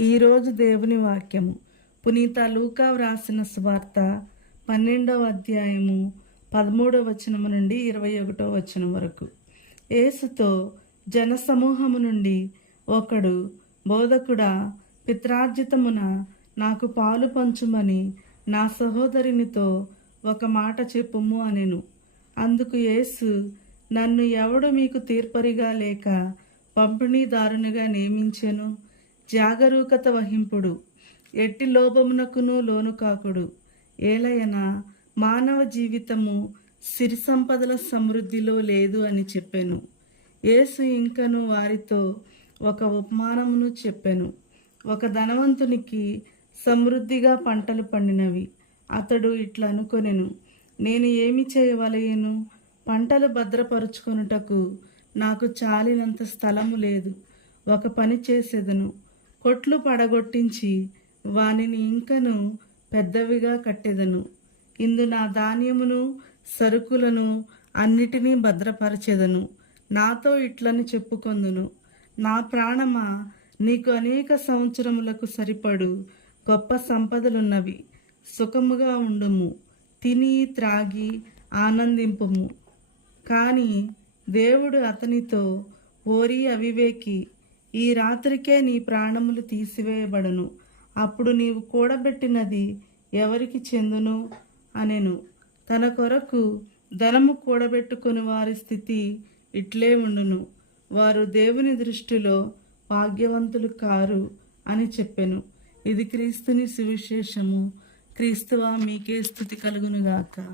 ఈరోజు దేవుని వాక్యము. పునీత లూకా వ్రాసిన స్వార్త పన్నెండవ అధ్యాయము పదమూడవ వచనము నుండి ఇరవై ఒకటో వచనం వరకు. ఏసుతో జనసమూహము నుండి ఒకడు బోధకుడా పిత్రార్జితమున నాకు పాలు పంచుమని నా సహోదరునితో ఒక మాట చెప్పుము అనెను. అందుకు యేసు నన్ను ఎవడు మీకు తీర్పరిగా లేక పంపిణీదారునిగా నియమించెను? జాగరూకత వహింపుడు. ఎట్టి లోభమునకును లోను కాకుడు. ఏలయన మానవ జీవితము సిరి సంపదల సమృద్ధిలో లేదు అని చెప్పాను. యేసు ఇంకను వారితో ఒక ఉపమానమును చెప్పాను. ఒక ధనవంతునికి సమృద్ధిగా పంటలు పండినవి. అతడు ఇట్లా అనుకొనెను. నేను ఏమి చేయవలయను పంటలు భద్రపరుచుకొనుటకు నాకు చాలినంత స్థలము లేదు. ఒక పని చేసేదను. కొట్లు పడగొట్టించి వానిని ఇంకను పెద్దవిగా కట్టెదను. ఇందు నా ధాన్యమును సరుకులను అన్నిటినీ భద్రపరచెదను. నాతో ఇట్లని చెప్పుకొందును. నా ప్రాణమా నీకు అనేక సంవత్సరములకు సరిపడు గొప్ప సంపదలున్నవి. సుఖముగా ఉండుము. తిని త్రాగి ఆనందింపుము. కానీ దేవుడు అతనితో ఓరి అవివేకి ఈ రాత్రికే నీ ప్రాణములు తీసివేయబడను. అప్పుడు నీవు కూడబెట్టినది ఎవరికి చెందును? అనెను. తన కొరకు ధనము కూడబెట్టుకుని వారి స్థితి ఇట్లే ఉండును. వారు దేవుని దృష్టిలో భాగ్యవంతులు కారు అని చెప్పెను. ఇది క్రీస్తుని సువిశేషము. క్రీస్తువా మీకే స్థుతి కలుగునుగాక.